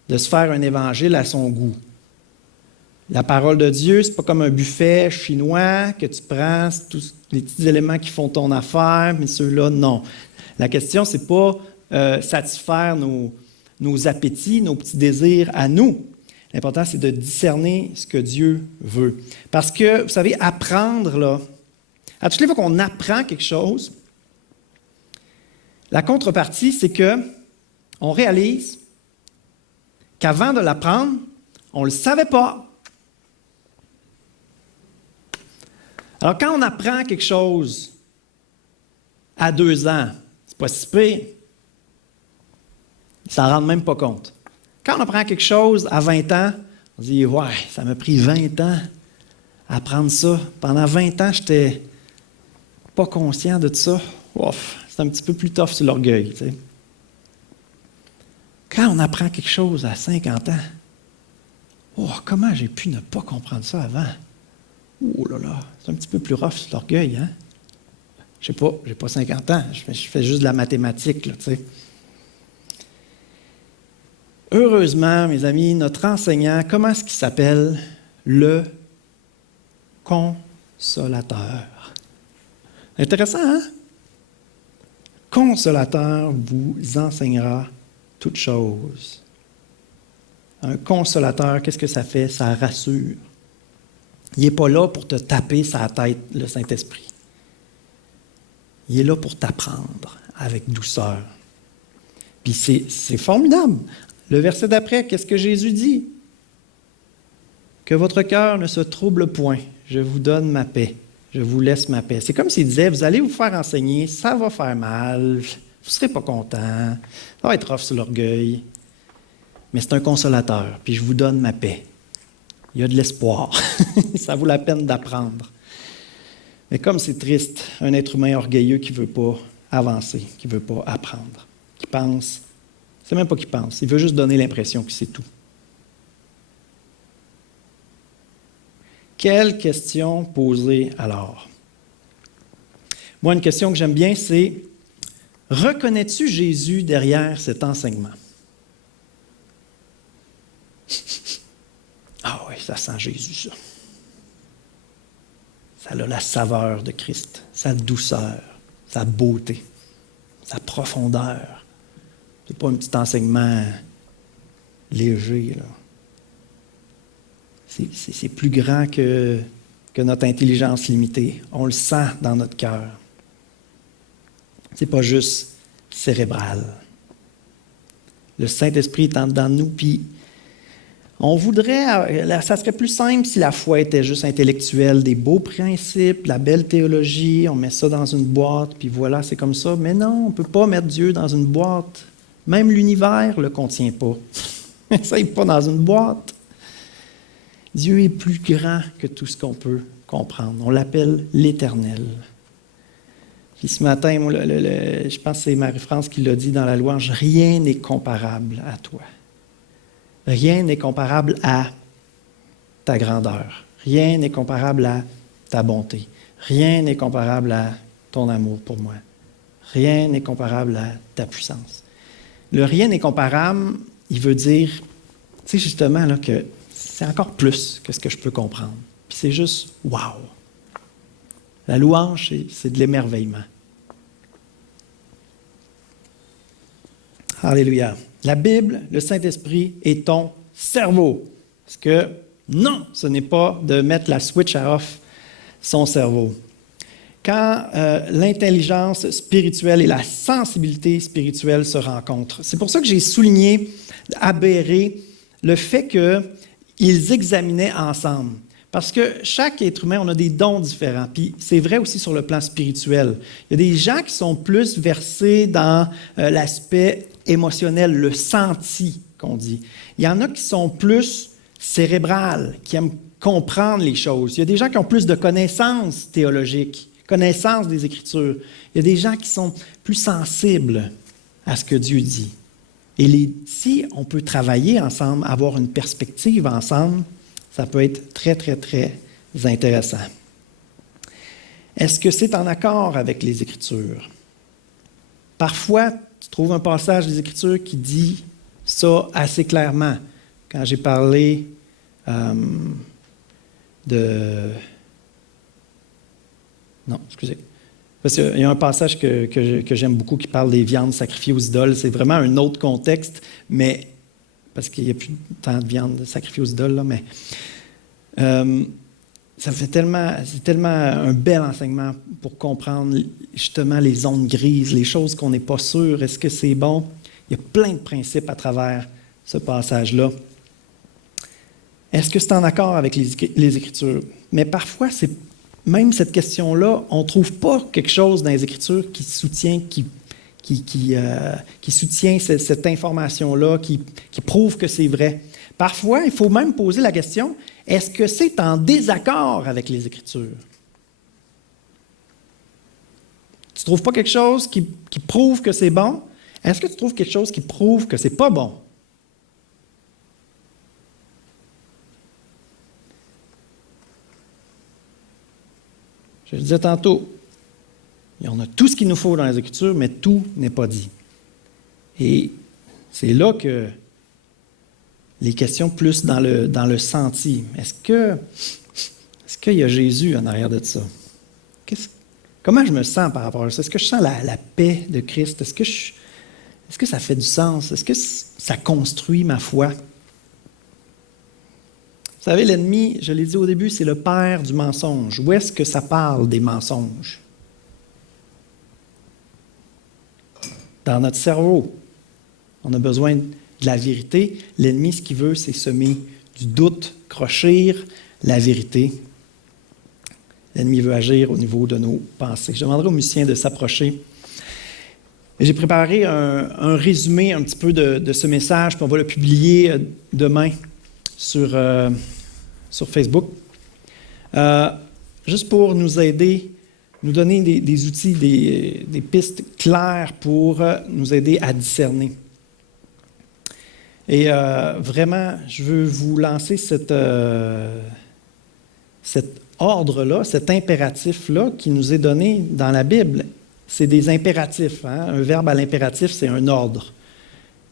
De se faire un évangile à son goût. La parole de Dieu, ce n'est pas comme un buffet chinois que tu prends, tous les petits éléments qui font ton affaire, mais ceux-là, non. La question, ce n'est pas satisfaire nos appétits, nos petits désirs à nous. L'important, c'est de discerner ce que Dieu veut. Parce que, vous savez, apprendre, là, à toutes les fois qu'on apprend quelque chose, la contrepartie, c'est qu'on réalise qu'avant de l'apprendre, on ne le savait pas. Alors, quand on apprend quelque chose à 2 ans, c'est pas si pire. Ils ne s'en rendent même pas compte. Quand on apprend quelque chose à 20 ans, on dit « Ouais, ça m'a pris 20 ans à apprendre ça. Pendant 20 ans, je n'étais pas conscient de ça. Ouf, c'est un petit peu plus tough sur l'orgueil. » Tu sais. Quand on apprend quelque chose à 50 ans, « Oh, comment j'ai pu ne pas comprendre ça avant? » Oh là là, c'est un petit peu plus rough sur l'orgueil, hein? Je sais pas, j'ai pas 50 ans, je fais juste de la mathématique, là, tu sais. Heureusement, mes amis, notre enseignant, comment est-ce qu'il s'appelle? Le Consolateur. Intéressant, hein? Consolateur vous enseignera toutes choses. Un consolateur, qu'est-ce que ça fait? Ça rassure. Il n'est pas là pour te taper sa tête, le Saint-Esprit. Il est là pour t'apprendre avec douceur. Puis c'est formidable. Le verset d'après, qu'est-ce que Jésus dit? Que votre cœur ne se trouble point. Je vous donne ma paix. Je vous laisse ma paix. C'est comme s'il disait, vous allez vous faire enseigner, ça va faire mal, vous ne serez pas content, ça va être rough sur l'orgueil. Mais c'est un consolateur, puis je vous donne ma paix. Il y a de l'espoir. Ça vaut la peine d'apprendre. Mais comme c'est triste, un être humain orgueilleux qui ne veut pas avancer, qui ne veut pas apprendre, qui pense, c'est même pas qu'il pense, il veut juste donner l'impression que c'est tout. Quelle question poser alors? Moi, une question que j'aime bien, c'est « Reconnais-tu Jésus derrière cet enseignement? » Ah oui, ça sent Jésus, ça. Ça a la saveur de Christ, sa douceur, sa beauté, sa profondeur. Ce n'est pas un petit enseignement léger, là. C'est plus grand que notre intelligence limitée. On le sent dans notre cœur. Ce n'est pas juste cérébral. Le Saint-Esprit est en dedans de nous, puis on voudrait, ça serait plus simple si la foi était juste intellectuelle, des beaux principes, la belle théologie, on met ça dans une boîte, puis voilà, c'est comme ça. Mais non, on ne peut pas mettre Dieu dans une boîte. Même l'univers ne le contient pas. Ça n'est pas dans une boîte. Dieu est plus grand que tout ce qu'on peut comprendre. On l'appelle l'Éternel. Puis ce matin, moi, je pense que c'est Marie-France qui l'a dit dans la louange, rien n'est comparable à toi. Rien n'est comparable à ta grandeur. Rien n'est comparable à ta bonté. Rien n'est comparable à ton amour pour moi. Rien n'est comparable à ta puissance. Le rien n'est comparable, il veut dire, tu sais justement là, que c'est encore plus que ce que je peux comprendre. Puis c'est juste wow. La louange, c'est de l'émerveillement. Alléluia. La Bible, le Saint-Esprit est ton cerveau. Parce que non, ce n'est pas de mettre la switch à off son cerveau. Quand l'intelligence spirituelle et la sensibilité spirituelle se rencontrent. C'est pour ça que j'ai souligné à Béret le fait qu'ils examinaient ensemble. Parce que chaque être humain, on a des dons différents. Puis c'est vrai aussi sur le plan spirituel. Il y a des gens qui sont plus versés dans l'aspect émotionnel, le senti qu'on dit. Il y en a qui sont plus cérébrales, qui aiment comprendre les choses. Il y a des gens qui ont plus de connaissances théologiques, connaissances des Écritures. Il y a des gens qui sont plus sensibles à ce que Dieu dit. Et si on peut travailler ensemble, avoir une perspective ensemble, ça peut être très, très, très intéressant. Est-ce que c'est en accord avec les Écritures? Parfois, tu trouves un passage des Écritures qui dit ça assez clairement. Quand j'ai parlé de... Non, excusez. Parce qu'il y a un passage que j'aime beaucoup qui parle des viandes sacrifiées aux idoles. C'est vraiment un autre contexte, mais parce qu'il n'y a plus tant de viande sacrifiée aux idoles, là, mais c'est tellement un bel enseignement pour comprendre justement les zones grises, les choses qu'on n'est pas sûr. Est-ce que c'est bon? Il y a plein de principes à travers ce passage-là. Est-ce que c'est en accord avec les Écritures? Mais parfois, même cette question-là, on ne trouve pas quelque chose dans les Écritures qui soutient, qui soutient cette information-là, qui prouve que c'est vrai. Parfois, il faut même poser la question, est-ce que c'est en désaccord avec les Écritures? Tu ne trouves pas quelque chose qui prouve que c'est bon? Est-ce que tu trouves quelque chose qui prouve que ce n'est pas bon? Je le disais tantôt, on a tout ce qu'il nous faut dans les Écritures, mais tout n'est pas dit. Et c'est là que les questions plus dans le senti. Est-ce qu'il y a Jésus en arrière de ça? Comment je me sens par rapport à ça? Est-ce que je sens la paix de Christ? Est-ce que ça fait du sens? Est-ce que ça construit ma foi? Vous savez, l'ennemi, je l'ai dit au début, c'est le père du mensonge. Où est-ce que ça parle des mensonges? Dans notre cerveau. On a besoin de la vérité. L'ennemi, ce qu'il veut, c'est semer du doute, crochir la vérité. L'ennemi veut agir au niveau de nos pensées. Je demanderai aux musiciens de s'approcher. J'ai préparé un résumé un petit peu de ce message, puis on va le publier demain sur Facebook. Juste pour nous aider, nous donner des outils, des pistes claires pour nous aider à discerner. Et vraiment, je veux vous lancer cet ordre-là, cet impératif-là qui nous est donné dans la Bible. C'est des impératifs. Hein? Un verbe à l'impératif, c'est un ordre.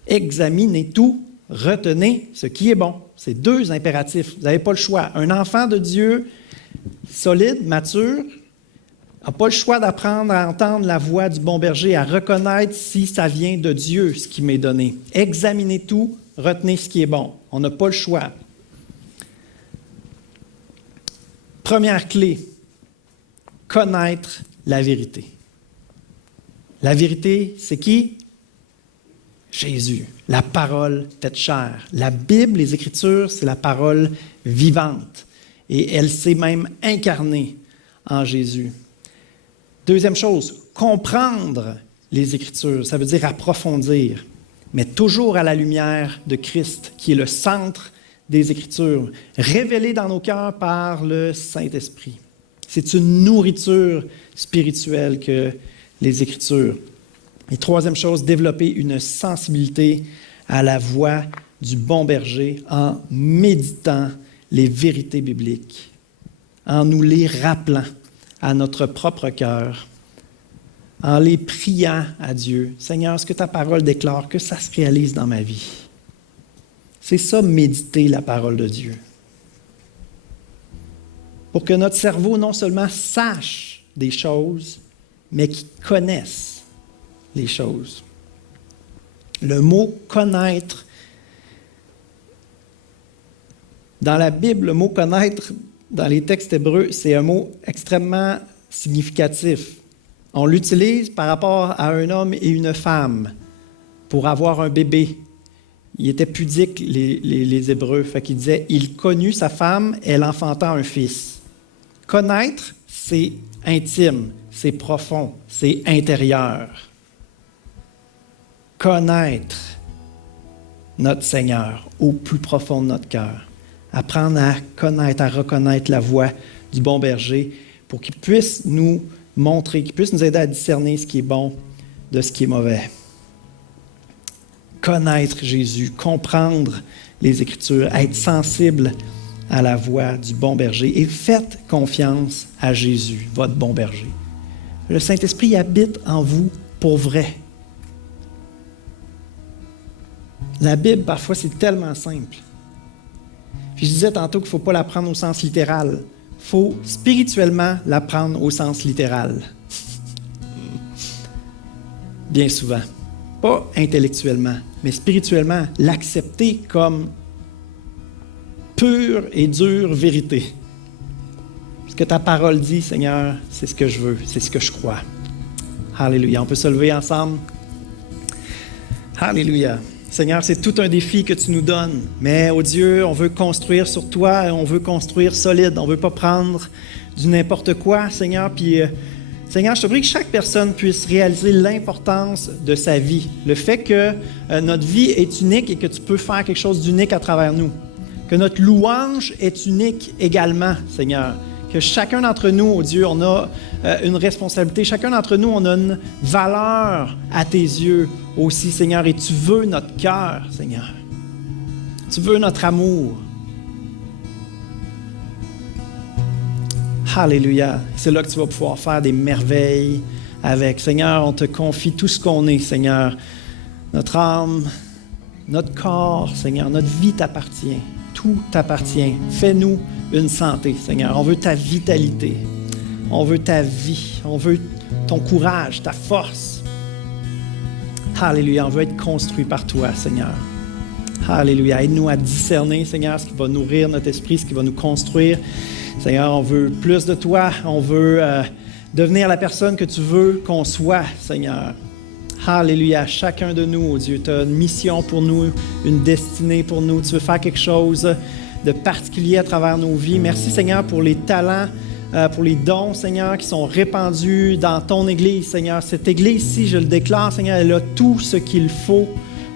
Examinez tout, retenez ce qui est bon. C'est deux impératifs. Vous n'avez pas le choix. Un enfant de Dieu solide, mature, n'a pas le choix d'apprendre à entendre la voix du bon berger, à reconnaître si ça vient de Dieu, ce qui m'est donné. Examinez tout, retenez ce qui est bon. On n'a pas le choix. Première clé, connaître la vérité. La vérité, c'est qui? Jésus, la parole faite chair. La Bible, les Écritures, c'est la parole vivante. Et elle s'est même incarnée en Jésus. Deuxième chose, comprendre les Écritures, ça veut dire approfondir, mais toujours à la lumière de Christ, qui est le centre des Écritures, révélé dans nos cœurs par le Saint-Esprit. C'est une nourriture spirituelle que les Écritures. Et troisième chose, développer une sensibilité à la voix du bon berger en méditant les vérités bibliques, en nous les rappelant à notre propre cœur, en les priant à Dieu. Seigneur, ce que ta parole déclare, que ça se réalise dans ma vie. C'est ça, méditer la parole de Dieu. Pour que notre cerveau non seulement sache des choses, mais qu'il connaisse les choses. Le mot « connaître », dans la Bible, le mot « connaître », dans les textes hébreux, c'est un mot extrêmement significatif. On l'utilise par rapport à un homme et une femme pour avoir un bébé. Ils étaient pudiques, les Hébreux. Fait qu'ils disaient « il connut sa femme, elle enfanta un fils ». Connaître, c'est intime, c'est profond, c'est intérieur. Connaître notre Seigneur au plus profond de notre cœur. Apprendre à connaître, à reconnaître la voix du bon berger pour qu'il puisse nous montrer, qu'il puisse nous aider à discerner ce qui est bon de ce qui est mauvais. Connaître Jésus, comprendre les Écritures, être sensible à la voix du bon berger et faites confiance à Jésus, votre bon berger. Le Saint-Esprit habite en vous pour vrai. La Bible, parfois, c'est tellement simple. Puis je disais tantôt qu'il ne faut pas la prendre au sens littéral. Il faut spirituellement la prendre au sens littéral. Bien souvent. Pas intellectuellement, mais spirituellement, l'accepter comme pure et dure vérité. Ce que ta parole dit, Seigneur, c'est ce que je veux, c'est ce que je crois. Alléluia. On peut se lever ensemble. Alléluia. Seigneur, c'est tout un défi que tu nous donnes. Mais, oh Dieu, on veut construire sur toi, on veut construire solide. On ne veut pas prendre du n'importe quoi, Seigneur. Puis, Seigneur, je te prie que chaque personne puisse réaliser l'importance de sa vie. Le fait que notre vie est unique et que tu peux faire quelque chose d'unique à travers nous. Que notre louange est unique également, Seigneur. Que chacun d'entre nous, oh Dieu, on a une responsabilité. Chacun d'entre nous, on a une valeur à tes yeux aussi, Seigneur. Et tu veux notre cœur, Seigneur. Tu veux notre amour. Alléluia. C'est là que tu vas pouvoir faire des merveilles avec. Seigneur, on te confie tout ce qu'on est, Seigneur. Notre âme, notre corps, Seigneur, notre vie t'appartient. Tout t'appartient. Fais-nous une santé, Seigneur. On veut ta vitalité. On veut ta vie. On veut ton courage, ta force. Alléluia. On veut être construit par toi, Seigneur. Alléluia. Aide-nous à discerner, Seigneur, ce qui va nourrir notre esprit, ce qui va nous construire. Seigneur, on veut plus de toi. On veut devenir la personne que tu veux qu'on soit, Seigneur. Alléluia. Chacun de nous, oh Dieu, tu as une mission pour nous, une destinée pour nous. Tu veux faire quelque chose de particulier à travers nos vies. Merci, Seigneur, pour les talents, pour les dons, Seigneur, qui sont répandus dans ton Église, Seigneur. Cette Église-ci, je le déclare, Seigneur, elle a tout ce qu'il faut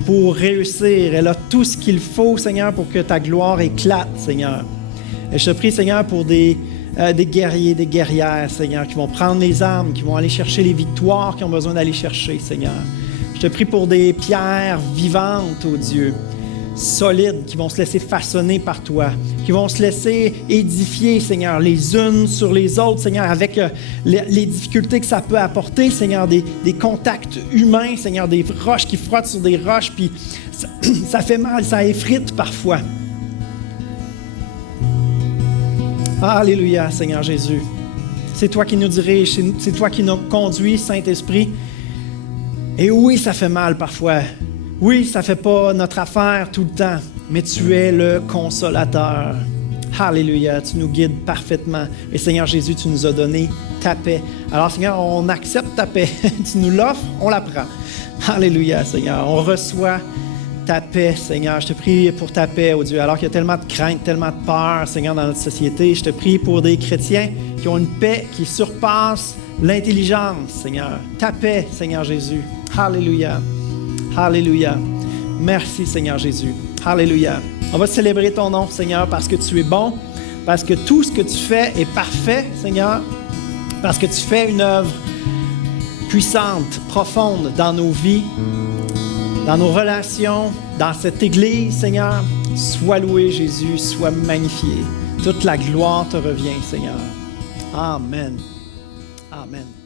pour réussir. Elle a tout ce qu'il faut, Seigneur, pour que ta gloire éclate, Seigneur. Et je te prie, Seigneur, pour des guerriers, des guerrières, Seigneur, qui vont prendre les armes, qui vont aller chercher les victoires qu'ils ont besoin d'aller chercher, Seigneur. Je te prie pour des pierres vivantes, oh Dieu, solides, qui vont se laisser façonner par toi, qui vont se laisser édifier, Seigneur, les unes sur les autres, Seigneur, avec les difficultés que ça peut apporter, Seigneur, des contacts humains, Seigneur, des roches qui frottent sur des roches, puis ça fait mal, ça effrite parfois. Alléluia, Seigneur Jésus. C'est toi qui nous dirige, c'est toi qui nous conduis, Saint-Esprit. Et oui, ça fait mal parfois. Oui, ça ne fait pas notre affaire tout le temps, mais tu es le consolateur. Alléluia, tu nous guides parfaitement. Et Seigneur Jésus, tu nous as donné ta paix. Alors Seigneur, on accepte ta paix. Tu nous l'offres, on la prend. Alléluia, Seigneur. On reçoit ta paix, Seigneur. Je te prie pour ta paix, oh Dieu. Alors qu'il y a tellement de crainte, tellement de peur, Seigneur, dans notre société, je te prie pour des chrétiens qui ont une paix qui surpasse l'intelligence, Seigneur. Ta paix, Seigneur Jésus. Alléluia. Alléluia. Merci, Seigneur Jésus. Alléluia. On va célébrer ton nom, Seigneur, parce que tu es bon, parce que tout ce que tu fais est parfait, Seigneur, parce que tu fais une œuvre puissante, profonde dans nos vies, dans nos relations, dans cette Église, Seigneur. Sois loué, Jésus, sois magnifié. Toute la gloire te revient, Seigneur. Amen. Amen.